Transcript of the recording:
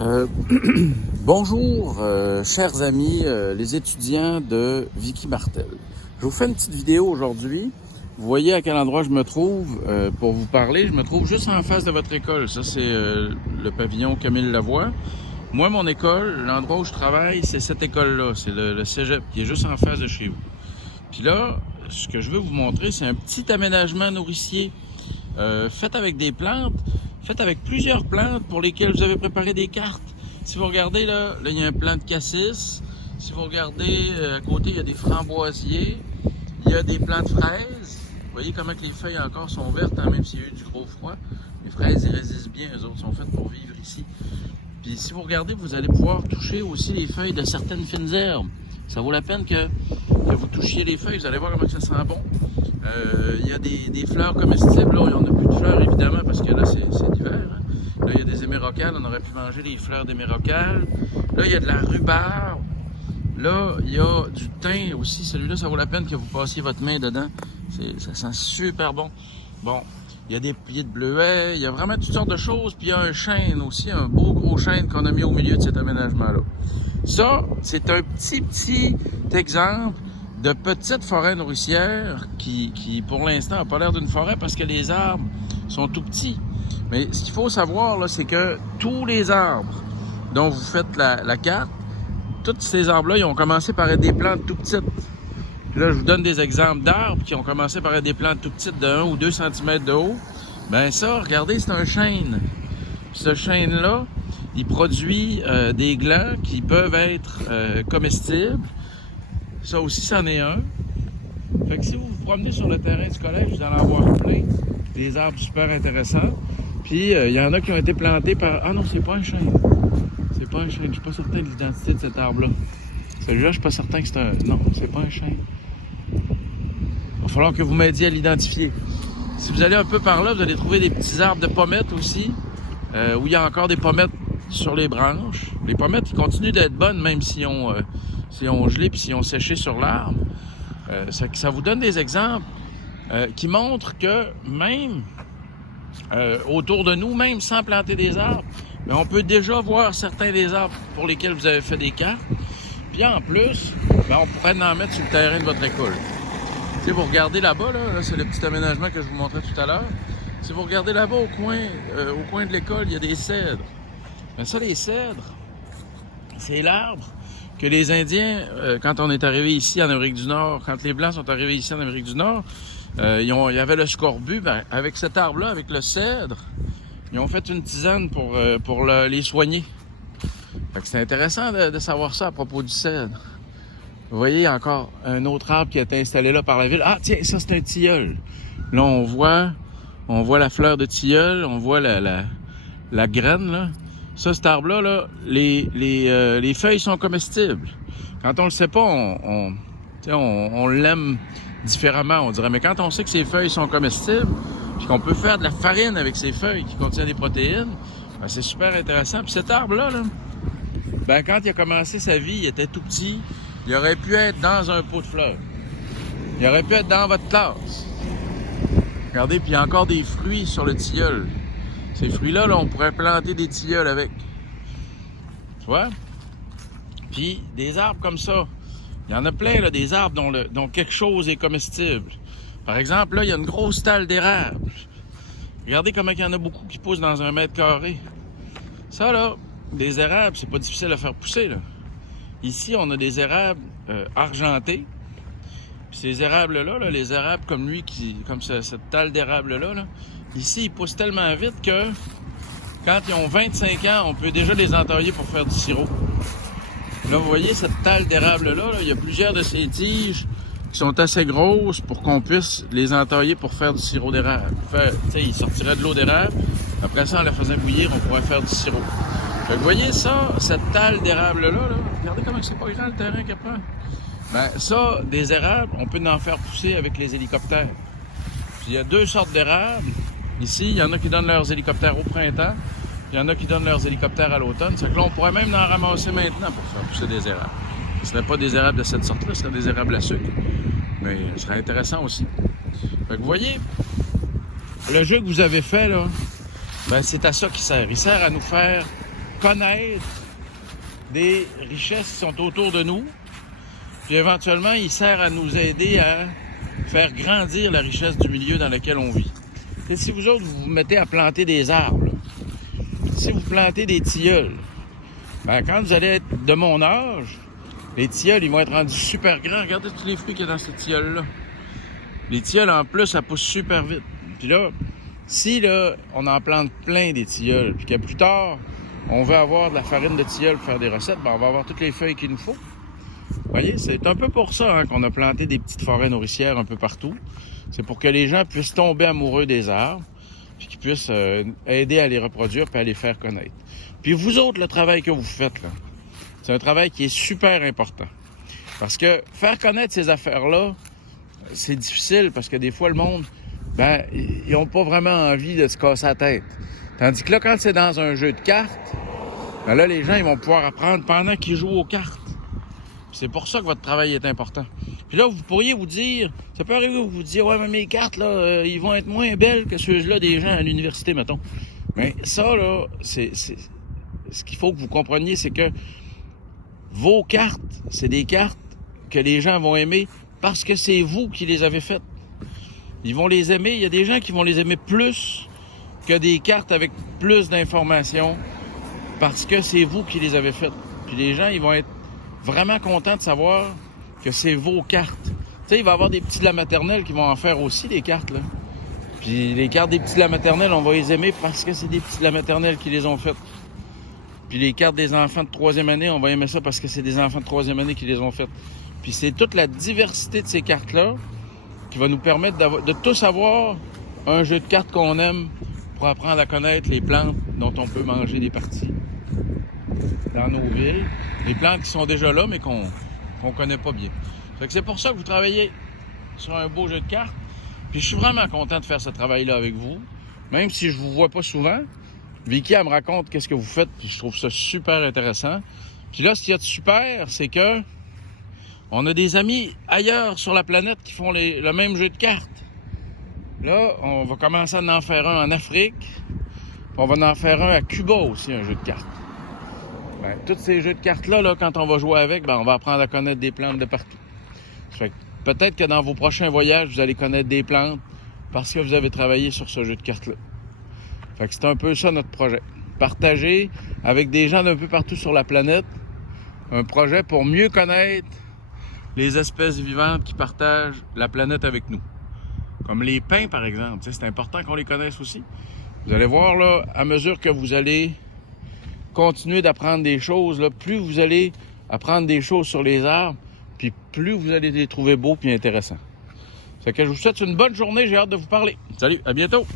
Euh, Bonjour, chers amis, les étudiants de Vicky Martel. Je vous fais une petite vidéo aujourd'hui. Vous voyez à quel endroit je me trouve pour vous parler. Je me trouve juste en face de votre école. Ça, c'est le pavillon Camille Lavoie. Moi, mon école, l'endroit où je travaille, c'est cette école-là. C'est le cégep qui est juste en face de chez vous. Puis là, ce que je veux vous montrer, c'est un petit aménagement nourricier fait avec des plantes, fait avec plusieurs plantes pour lesquelles vous avez préparé des cartes. Si vous regardez là, il y a un plant de cassis. Si vous regardez à côté, il y a des framboisiers. Il y a des plants de fraises. Vous voyez comment que les feuilles encore sont vertes, hein, même s'il y a eu du gros froid. Les fraises, ils résistent bien, eux autres sont faites pour vivre ici. Puis si vous regardez, vous allez pouvoir toucher aussi les feuilles de certaines fines herbes. Ça vaut la peine que vous touchiez les feuilles, vous allez voir comment ça sent bon. Il y a des fleurs comestibles, là, il n'y en a plus de fleurs évidemment parce que là c'est l'hiver. Hein. Là il y a des émérocales, on aurait pu manger les fleurs d'émérocales. Là il y a de la rhubarbe. Là il y a du thym aussi, celui-là ça vaut la peine que vous passiez votre main dedans. Ça sent super bon. Bon, il y a des pieds de bleuets, il y a vraiment toutes sortes de choses. Puis il y a un chêne aussi, un beau gros chêne qu'on a mis au milieu de cet aménagement-là. Ça, c'est un petit exemple de petite forêt nourricière qui pour l'instant, n'a pas l'air d'une forêt parce que les arbres sont tout petits. Mais ce qu'il faut savoir, là, c'est que tous les arbres dont vous faites la carte, tous ces arbres-là, ils ont commencé par être des plantes tout petites. Puis là, je vous donne des exemples d'arbres qui ont commencé par être des plantes tout petites de 1 ou 2 cm de haut. Ben ça, regardez, c'est un chêne. Puis ce chêne-là, il produit des glands qui peuvent être comestibles. Ça aussi, c'en est un. Fait que si vous vous promenez sur le terrain du collège, vous allez en voir plein. Des arbres super intéressants. Puis, il y en a qui ont été plantés par... Ah non, c'est pas un chêne. C'est pas un chêne. Je suis pas certain de l'identité de cet arbre-là. Celui-là, je suis pas certain que c'est un... Non, c'est pas un chêne. Il va falloir que vous m'aidiez à l'identifier. Si vous allez un peu par là, vous allez trouver des petits arbres de pommettes aussi, où il y a encore des pommettes sur les branches. Les pommettes, ils continuent d'être bonnes, même si on gelé puis si on séché sur l'arbre. Ça vous donne des exemples qui montrent que même autour de nous, même sans planter des arbres, bien, on peut déjà voir certains des arbres pour lesquels vous avez fait des cartes. Puis en plus, bien, on pourrait en mettre sur le terrain de votre école. Si vous regardez là-bas, là c'est le petit aménagement que je vous montrais tout à l'heure. Si vous regardez là-bas au coin de l'école, il y a des cèdres. Mais ça, les cèdres, c'est l'arbre que les Indiens, quand on est arrivé ici en Amérique du Nord, quand les Blancs sont arrivés ici en Amérique du Nord, il y avait le scorbut. Ben, avec cet arbre-là, avec le cèdre, ils ont fait une tisane pour les soigner. Fait que c'est intéressant de savoir ça à propos du cèdre. Vous voyez, il y a encore un autre arbre qui a été installé là par la ville. Ah, tiens, ça, c'est un tilleul. Là, on voit la fleur de tilleul, on voit la graine, là. Ça, cet arbre-là, là, les feuilles sont comestibles. Quand on le sait pas, on l'aime différemment, on dirait. Mais quand on sait que ces feuilles sont comestibles, puis qu'on peut faire de la farine avec ces feuilles qui contiennent des protéines, ben, c'est super intéressant. Puis cet arbre-là, ben, quand il a commencé sa vie, il était tout petit. Il aurait pu être dans un pot de fleurs. Il aurait pu être dans votre classe. Regardez, puis il y a encore des fruits sur le tilleul. Ces fruits-là, on pourrait planter des tilleuls avec. Tu vois? Puis, des arbres comme ça. Il y en a plein, là, des arbres dont quelque chose est comestible. Par exemple, là, il y a une grosse talle d'érable. Regardez comment il y en a beaucoup qui poussent dans 1 mètre carré. Ça, là, des érables, c'est pas difficile à faire pousser, là. Ici, on a des érables argentés. Puis ces érables-là, là, les érables comme lui, comme cette talle d'érable-là, là, ici, ils poussent tellement vite que quand ils ont 25 ans, on peut déjà les entailler pour faire du sirop. Là, vous voyez cette talle d'érable-là, il y a plusieurs de ces tiges qui sont assez grosses pour qu'on puisse les entailler pour faire du sirop d'érable. Il sortirait de l'eau d'érable. Après ça, en la faisant bouillir, on pourrait faire du sirop. Fait que vous voyez ça, cette talle d'érable-là, là, regardez comment c'est pas grand le terrain qu'elle prend. Ben ça, des érables, on peut en faire pousser avec les hélicoptères. Puis il y a 2 sortes d'érables. Ici, il y en a qui donnent leurs hélicoptères au printemps. Il y en a qui donnent leurs hélicoptères à l'automne. C'est que là, on pourrait même en ramasser maintenant pour faire pousser des érables. Ce ne serait pas des érables de cette sorte-là, ce serait des érables à sucre. Mais ce serait intéressant aussi. Fait que vous voyez, le jeu que vous avez fait, là, ben c'est à ça qu'il sert. Il sert à nous faire connaître des richesses qui sont autour de nous. Puis éventuellement, il sert à nous aider à faire grandir la richesse du milieu dans lequel on vit. Et si vous autres, vous vous mettez à planter des arbres, là, si vous plantez des tilleuls, ben quand vous allez être de mon âge, les tilleuls, ils vont être rendus super grands. Regardez tous les fruits qu'il y a dans ces tilleuls-là. Les tilleuls, en plus, ça pousse super vite. Puis là, si là, on en plante plein des tilleuls, puis que plus tard, on veut avoir de la farine de tilleul pour faire des recettes, ben on va avoir toutes les feuilles qu'il nous faut. Vous voyez, c'est un peu pour ça qu'on a planté des petites forêts nourricières un peu partout. C'est pour que les gens puissent tomber amoureux des arbres, puis qu'ils puissent aider à les reproduire puis à les faire connaître. Puis vous autres, le travail que vous faites, là, c'est un travail qui est super important. Parce que faire connaître ces affaires-là, c'est difficile parce que des fois, le monde, ben, ils n'ont pas vraiment envie de se casser la tête. Tandis que là, quand c'est dans un jeu de cartes, ben là, les gens, ils vont pouvoir apprendre pendant qu'ils jouent aux cartes. C'est pour ça que votre travail est important. Puis là, vous pourriez vous dire, ça peut arriver que vous vous disiez, ouais, mais mes cartes, là, ils vont être moins belles que ceux-là des gens à l'université, mettons. Mais ça, là, c'est ce qu'il faut que vous compreniez, c'est que vos cartes, c'est des cartes que les gens vont aimer parce que c'est vous qui les avez faites. Ils vont les aimer. Il y a des gens qui vont les aimer plus que des cartes avec plus d'informations parce que c'est vous qui les avez faites. Puis les gens, ils vont être vraiment contents de savoir que c'est vos cartes. Tu sais, il va y avoir des petits de la maternelle qui vont en faire aussi des cartes, là. Puis les cartes des petits de la maternelle, on va les aimer parce que c'est des petits de la maternelle qui les ont faites. Puis les cartes des enfants de 3e année, on va aimer ça parce que c'est des enfants de 3e année qui les ont faites. Puis c'est toute la diversité de ces cartes-là qui va nous permettre de tous avoir un jeu de cartes qu'on aime pour apprendre à connaître les plantes dont on peut manger des parties dans nos villes. Les plantes qui sont déjà là, mais qu'on connaît pas bien. Fait que c'est pour ça que vous travaillez sur un beau jeu de cartes. Puis je suis vraiment content de faire ce travail-là avec vous. Même si je vous vois pas souvent, Vicky, elle me raconte qu'est-ce que vous faites, puis je trouve ça super intéressant. Puis là, ce qu'il y a de super, c'est que on a des amis ailleurs sur la planète qui font le même jeu de cartes. Là, on va commencer à en faire un en Afrique. Puis on va en faire un à Cuba aussi, un jeu de cartes. Ben, tous ces jeux de cartes-là, là, quand on va jouer avec, ben, on va apprendre à connaître des plantes de partout. Fait que peut-être que dans vos prochains voyages, vous allez connaître des plantes parce que vous avez travaillé sur ce jeu de cartes-là. Fait que c'est un peu ça notre projet. Partager avec des gens d'un peu partout sur la planète un projet pour mieux connaître les espèces vivantes qui partagent la planète avec nous. Comme les pins, par exemple. C'est important qu'on les connaisse aussi. Vous allez voir, là, à mesure que vous allez continuer d'apprendre des choses, là, plus vous allez apprendre des choses sur les arbres, puis plus vous allez les trouver beaux et intéressants. Fait que je vous souhaite une bonne journée. J'ai hâte de vous parler. Salut, à bientôt!